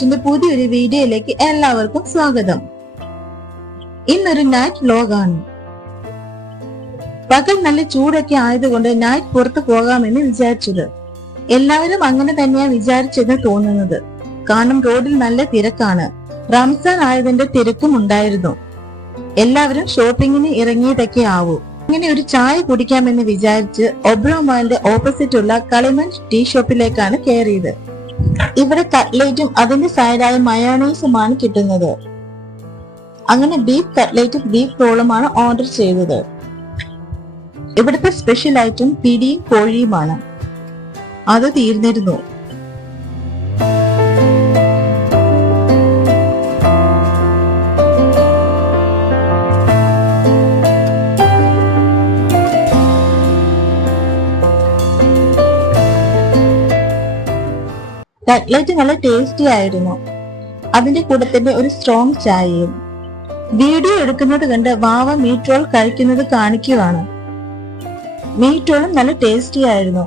കിച്ചന്റെ പുതിയൊരു വീഡിയോയിലേക്ക് എല്ലാവർക്കും സ്വാഗതം. ഇന്നൊരു നൈറ്റ് വ്ലോഗാണ്. പകൽ നല്ല ചൂടൊക്കെ ആയതുകൊണ്ട് നൈറ്റ് പുറത്തു പോകാമെന്ന് വിചാരിച്ചത്. എല്ലാവരും അങ്ങനെ തന്നെയാണ് വിചാരിച്ചെന്ന് തോന്നുന്നത്. കാരണം റോഡിൽ നല്ല തിരക്കാണ്. റംസാൻ ആയതിന്റെ തിരക്കും ഉണ്ടായിരുന്നു. എല്ലാവരും ഷോപ്പിങ്ങിന് ഇറങ്ങിയതൊക്കെ ആവൂ. ഇങ്ങനെ ഒരു ചായ കുടിക്കാമെന്ന് വിചാരിച്ച് ഒബ്രോ മാളിന്റെ ഓപ്പോസിറ്റുള്ള കളിമൺ ടീ ഷോപ്പിലേക്കാണ് കയറിയത്. ഇവിടെ കട്ട്ലേറ്റും അതിന്റെ സൈഡായ മയോണൈസുമാണ് കിട്ടുന്നത്. അങ്ങനെ ബീഫ് കട്ട്ലേറ്റും ബീഫ് റോളുമാണ് ഓർഡർ ചെയ്തത്. ഇവിടുത്തെ സ്പെഷ്യൽ ഐറ്റം പിടിയും കോഴിയുമാണ്. അത് തീർന്നിരുന്നു. കട്ട്ലേറ്റ് നല്ല ടേസ്റ്റി ആയിരുന്നു. അതിന്റെ കൂടെ തന്നെ ഒരു സ്ട്രോങ് ചായയും. വീഡിയോ എടുക്കുന്നത് കണ്ട് വാവ മീറ്റ് റോൾ കഴിക്കുന്നത് കാണിക്കുവാണ്. മീറ്റ് റോളും നല്ല ടേസ്റ്റി ആയിരുന്നു.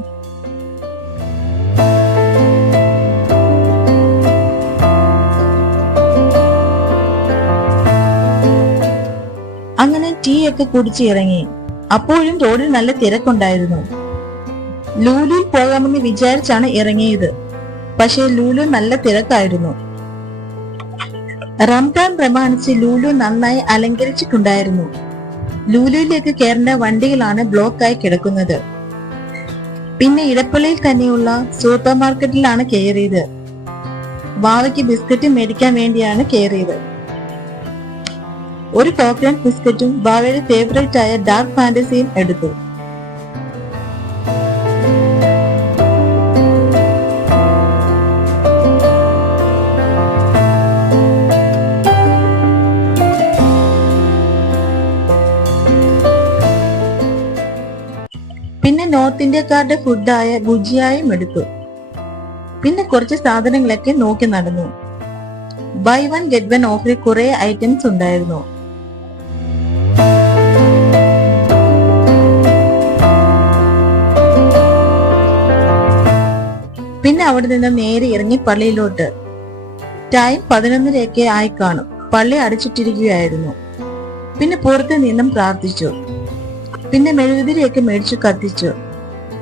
അങ്ങനെ ടീ ഒക്കെ കുടിച്ച് ഇറങ്ങി. അപ്പോഴും റോഡിൽ നല്ല തിരക്കുണ്ടായിരുന്നു. ലൂലുവിൽ പോകാമെന്ന് വിചാരിച്ചാണ് ഇറങ്ങിയത്. പക്ഷേ ലൂലു നല്ല തിരക്കായിരുന്നു. റംസാൻ പ്രമാണിച്ച് ലൂലു നന്നായി അലങ്കരിച്ചിട്ടുണ്ടായിരുന്നു. ലൂലുവിലേക്ക് കയറേണ്ട വണ്ടികളാണ് ബ്ലോക്കായി കിടക്കുന്നത്. പിന്നെ ഇടപ്പള്ളിയിൽ തന്നെയുള്ള സൂപ്പർ മാർക്കറ്റിലാണ് കയറിയത്. വാവയ്ക്ക് ബിസ്ക്കറ്റ് മേടിക്കാൻ വേണ്ടിയാണ് കയറിയത്. ഒരു കോക്കനട്ട് ബിസ്ക്കറ്റും വാവയുടെ ഫേവറേറ്റ് ആയ ഡാർക്ക് ഫാന്റസിയും എടുത്തു. പിന്നെ നോർത്ത് ഇന്ത്യക്കാരുടെ ഫുഡായ ഭുജിയായും എടുത്തു. പിന്നെ കുറച്ച് സാധനങ്ങളൊക്കെ നോക്കി നടന്നു. ബൈ വൺ ഗെറ്റ് വൺ ഓഫറിൽ കുറെ ഐറ്റംസ് ഉണ്ടായിരുന്നു. പിന്നെ അവിടെ നിന്ന് നേരെ ഇറങ്ങി പള്ളിയിലോട്ട്. ടൈം 11:30 ആയി കാണും. പള്ളി അടച്ചിട്ടിരിക്കുകയായിരുന്നു. പിന്നെ പുറത്തു നിന്നും പ്രാർത്ഥിച്ചു. പിന്നെ മെഴുകുതിരിയൊക്കെ മേടിച്ചു കത്തിച്ചു.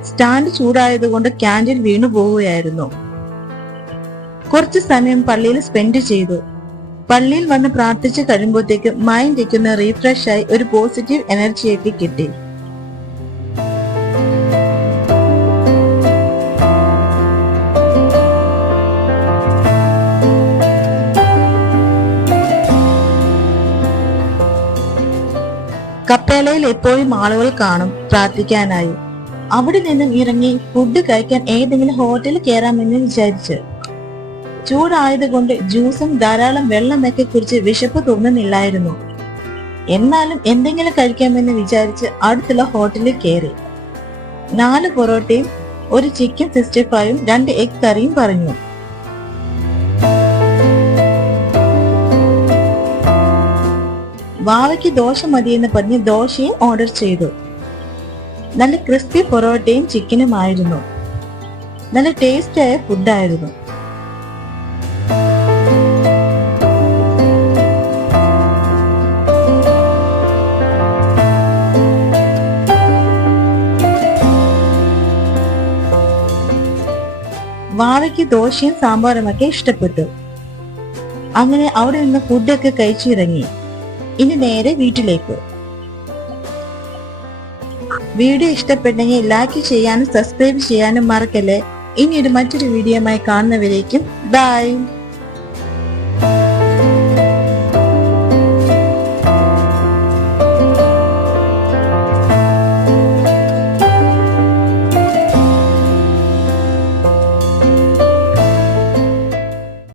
സ്റ്റാൻഡ് ചൂടായതുകൊണ്ട് ക്യാൻഡിൽ വീണു പോവുകയായിരുന്നു. കുറച്ചു സമയം പള്ളിയിൽ സ്പെൻഡ് ചെയ്തു. പള്ളിയിൽ വന്ന് പ്രാർത്ഥിച്ചു കഴിയുമ്പോഴത്തേക്ക് മൈൻഡ് ഒക്കെ റീഫ്രഷ് ആയി ഒരു പോസിറ്റീവ് എനർജിയൊക്കെ കിട്ടി. കപ്പേളയിൽ എപ്പോഴും ആളുകൾ കാണും പ്രാർത്ഥിക്കാനായി. അവിടെ നിന്നും ഇറങ്ങി ഫുഡ് കഴിക്കാൻ ഏതെങ്കിലും ഹോട്ടലിൽ കയറാമെന്ന് വിചാരിച്ചു. ചൂടായതുകൊണ്ട് ജ്യൂസും ധാരാളം വെള്ളമൊക്കെ കുറിച്ച് വിശപ്പ് തോന്നുന്നില്ലായിരുന്നു. എന്നാലും എന്തെങ്കിലും കഴിക്കാമെന്ന് വിചാരിച്ച് അടുത്തുള്ള ഹോട്ടലിൽ കയറി. 4 പൊറോട്ടയും 1 ചിക്കൻ 65ഉം 2 എഗ് കറിയും പറഞ്ഞു. വാവയ്ക്ക് ദോശ മതിയെന്ന് പറഞ്ഞ് ദോശയും ഓർഡർ ചെയ്തു. നല്ല ക്രിസ്പി പൊറോട്ടയും ചിക്കനുമായിരുന്നു. നല്ല ടേസ്റ്റ് ആയ ഫുഡായിരുന്നു. വാവയ്ക്ക് ദോശയും സാമ്പാറും ഒക്കെ ഇഷ്ടപ്പെട്ടു. അങ്ങനെ അവിടെ നിന്ന് ഫുഡൊക്കെ കഴിച്ചിറങ്ങി. ഇനി നേരെ വീട്ടിലേക്ക്. വീഡിയോ ഇഷ്ടപ്പെട്ടെങ്കിൽ ലൈക്ക് ചെയ്യാനും സബ്സ്ക്രൈബ് ചെയ്യാനും മറക്കല്ലേ. ഇനി മറ്റൊരു വീഡിയോയുമായി കാണുന്നവരേക്കും ബൈ.